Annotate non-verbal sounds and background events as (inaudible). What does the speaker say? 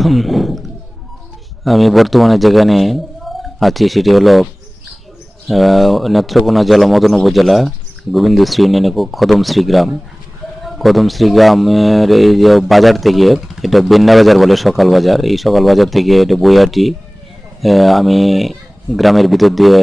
(coughs) আমি বর্তমানে যেখানে আছি সেটি হলো নেত্রকোনা জেলা মদন উপজেলা গোবিন্দশ্রী ইউনিয়নে কদমশ্রী গ্রাম। কদমশ্রী গ্রামের এই যে বাজার থেকে, এটা বেন্না বাজার বলে সকাল বাজার। এই সকাল বাজার থেকে এটা বইয়াটি আমি গ্রামের ভিতর দিয়ে